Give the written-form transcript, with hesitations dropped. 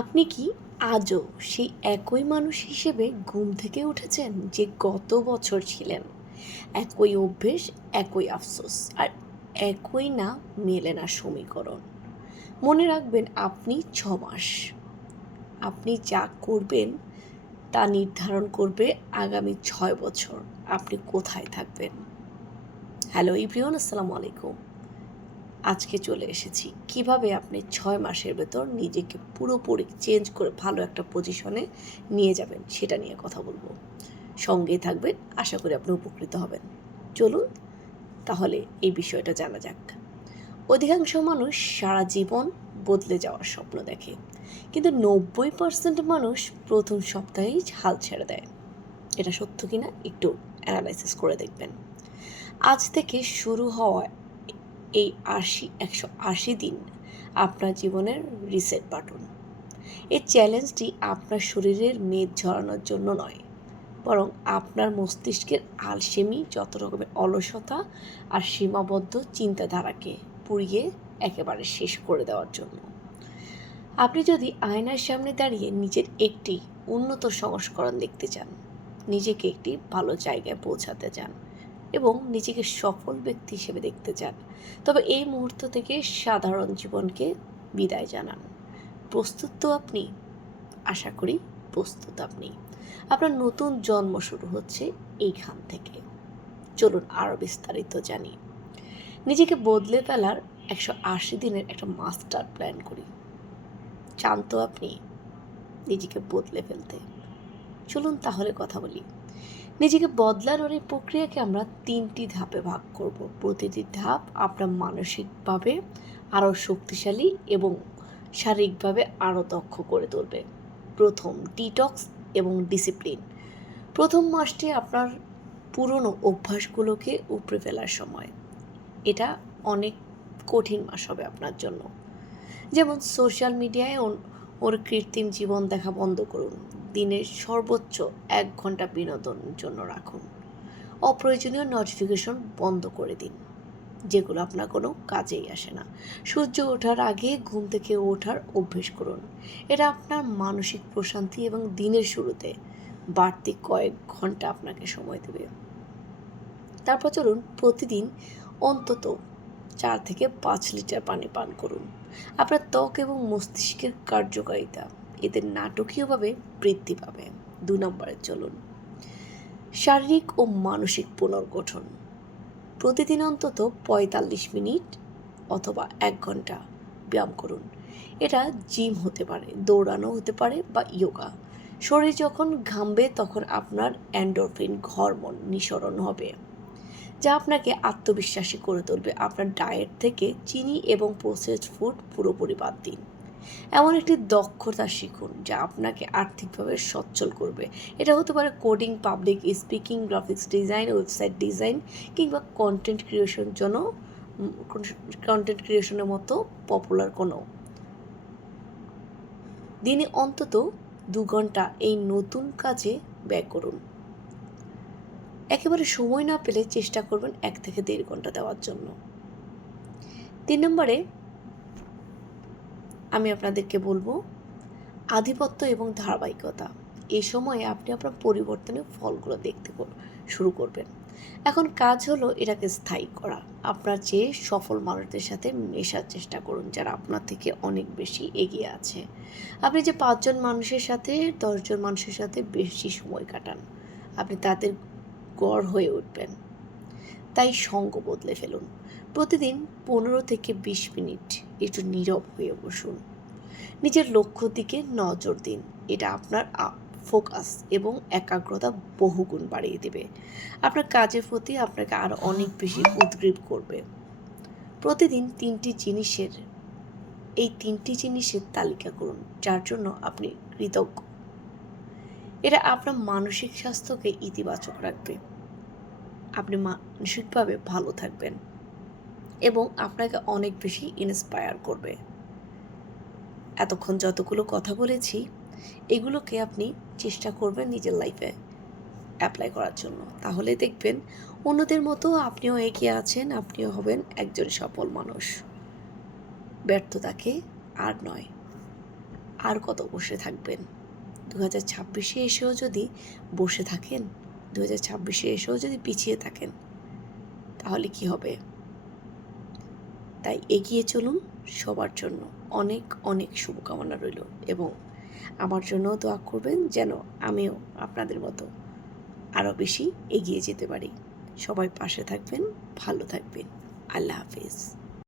আপনি কি আজও সেই একই মানুষ হিসেবে ঘুম থেকে উঠেছেন যে গত বছর ছিলেন? একই অভ্যেস, একই আফসোস আর একই না মেলে না সমীকরণ। মনে রাখবেন আপনি 6 মাস। আপনি যা করবেন তা নির্ধারণ করবে আগামী 6 বছর আপনি কোথায় থাকবেন। হ্যালো এভরিওয়ান, আসসালামু আলাইকুম। আজকে চলে এসেছি কিভাবে আপনি 6 মাসের ভেতর নিজেকে পুরোপুরি চেঞ্জ করে ভালো একটা পজিশনে নিয়ে যাবেন সেটা নিয়ে কথা বলবো। সঙ্গেই থাকবেন, আশা করি আপনি উপকৃত হবেন। চলুন তাহলে এই বিষয়টা জানা যাক। অধিকাংশ মানুষ সারা জীবন বদলে যাওয়ার স্বপ্ন দেখে, কিন্তু 90% মানুষ প্রথম সপ্তাহেই হাল ছেড়ে দেয়। এটা সত্য কিনা একটু অ্যানালাইসিস করে দেখবেন। আজ থেকে শুরু হওয়া এই 180 দিন আপনার জীবনের রিসেট বাটন। এই চ্যালেঞ্জটি আপনার শরীরের মেদ ঝরানোর জন্য নয়, বরং আপনার মস্তিষ্কের আলসেমি, যত রকমের অলসতা আর সীমাবদ্ধ চিন্তাধারাকে পুড়িয়ে একেবারে শেষ করে দেওয়ার জন্য। আপনি যদি আয়নার সামনে দাঁড়িয়ে নিজের একটি উন্নত সংস্করণ দেখতে চান, নিজেকে একটি ভালো জায়গায় পৌঁছাতে চান এবং নিজেকে সফল ব্যক্তি হিসেবে দেখতে চান, তবে এই মুহূর্ত থেকে সাধারণ জীবনকে বিদায় জানান। প্রস্তুত তো আপনি? আশা করি প্রস্তুত আপনি। আপনার নতুন জন্ম শুরু হচ্ছে এইখান থেকে। চলুন আরও বিস্তারিত জানি। নিজেকে বদলে ফেলার 180 দিনের একটা মাস্টার প্ল্যান করি। চান তো আপনি নিজেকে বদলে ফেলতে? চলুন তাহলে কথা বলি। নিজেকে বদলানোর এই প্রক্রিয়াকে আমরা 3টি ধাপে ভাগ করব। প্রতিটি ধাপ আপনার মানসিকভাবে আরও শক্তিশালী এবং শারীরিকভাবে আরও দক্ষ করে তুলবে। প্রথম, ডিটক্স এবং ডিসিপ্লিন। প্রথম মাসটি আপনার পুরনো অভ্যাসগুলোকে উপড়ে ফেলার সময়। এটা অনেক কঠিন মাস হবে আপনার জন্য। যেমন সোশ্যাল মিডিয়ায় ওর কৃত্রিম জীবন দেখা বন্ধ করুন। দিনের সর্বোচ্চ 1 ঘন্টা বিনোদনের জন্য রাখুন। অপ্রয়োজনীয় নোটিফিকেশন বন্ধ করে দিন, যেগুলো আপনার কোনো কাজেই আসে না। সূর্য ওঠার আগে ঘুম থেকে ওঠার অভ্যেস করুন। এটা আপনার মানসিক প্রশান্তি এবং দিনের শুরুতে বাড়তি কয়েক ঘন্টা আপনাকে সময় দেবে। তারপর চলুন প্রতিদিন অন্তত 4 থেকে 5 লিটার পানি পান করুন। আপনার ত্বক এবং মস্তিষ্কের কার্যকারিতা এতে নাটকীয়ভাবে বৃদ্ধি পাবে। 2 নম্বরে চলুন শারীরিক ও মানসিক পুনর্গঠন। প্রতিদিন অন্তত 45 মিনিট অথবা 1 ঘন্টা ব্যায়াম করুন। এটা জিম হতে পারে, দৌড়ানো হতে পারে বা যোগা। শরীর যখন ঘামবে তখন আপনার এন্ডোরফিন হরমোন নিঃসরণ হবে, যা আপনাকে আত্মবিশ্বাসী করে তুলবে। আপনার ডায়েট থেকে চিনি এবং প্রসেসড ফুড পুরোপুরি বাদ দিন। এমন একটি দক্ষতা শিখুন যা আপনাকে আর্থিকভাবে সচ্ছল করবে। এটা হতে পারে coding, public speaking, graphics design, website design কিংবা কন্টেন্ট ক্রিয়েশনের মতো পপুলার কোনো। দিনে অন্তত 2 ঘন্টা এই নতুন কাজে ব্যয় করুন। একেবারে সময় না পেলে চেষ্টা করবেন 1 থেকে 1.5 ঘন্টা দেওয়ার জন্য। 3 নম্বরে আমি আপনাদেরকে বলবো আধিপত্য এবং ধারাবাহিকতা। এই সময়ে আপনি আপনার পরিবর্তনের ফলগুলো দেখতে শুরু করবেন। এখন কাজ হলো এটাকে স্থায়ী করা। আপনার চেয়ে সফল মানুষদের সাথে মেশার চেষ্টা করুন, যারা আপনার থেকে অনেক বেশি এগিয়ে আছে। আপনি যে 5 জন মানুষের সাথে 10 জন মানুষের সাথে বেশি সময় কাটান, আপনি তাদের গড় হয়ে উঠবেন। তাই সঙ্গ বদলে ফেলুন। প্রতিদিন 15 থেকে 20 মিনিট একটু নীরব হয়ে বসুন। নিজের লক্ষ্যর দিকে নজর দিন। এটা আপনার ফোকাস এবং একাগ্রতা বহুগুণ বাড়িয়ে দেবে। আপনার কাজের প্রতি আপনাকে আরও অনেক বেশি উদ্গ্রীব করবে। প্রতিদিন এই তিনটি জিনিসের তালিকা করুন যার জন্য আপনি কৃতজ্ঞ। এটা আপনার মানসিক স্বাস্থ্যকে ইতিবাচক রাখবে। আপনি মানসিকভাবে ভালো থাকবেন এবং আপনাকে অনেক বেশি ইন্সপায়ার করবে। এতক্ষণ যতগুলো কথা বলেছি, এগুলোকে আপনি চেষ্টা করবেন নিজের লাইফে অ্যাপ্লাই করার জন্য। তাহলে দেখবেন অন্যদের মতো আপনিও এগিয়ে আছেন, আপনিও হবেন একজন সফল মানুষ। ব্যর্থতাকে আর নয়, আর কত বসে থাকবেন? 2026-এ এসেও যদি বসে থাকেন, 2026-এ এসেও যদি পিছিয়ে থাকেন, তাহলে কি হবে? তাই এগিয়ে চলুন। সবার জন্য অনেক অনেক শুভকামনা রইল, এবং আমার জন্যও দোয়া করবেন যেন আমিও আপনাদের মতো আরও বেশি এগিয়ে যেতে পারি। সবাই পাশে থাকবেন, ভালো থাকবেন। আল্লাহ হাফেজ।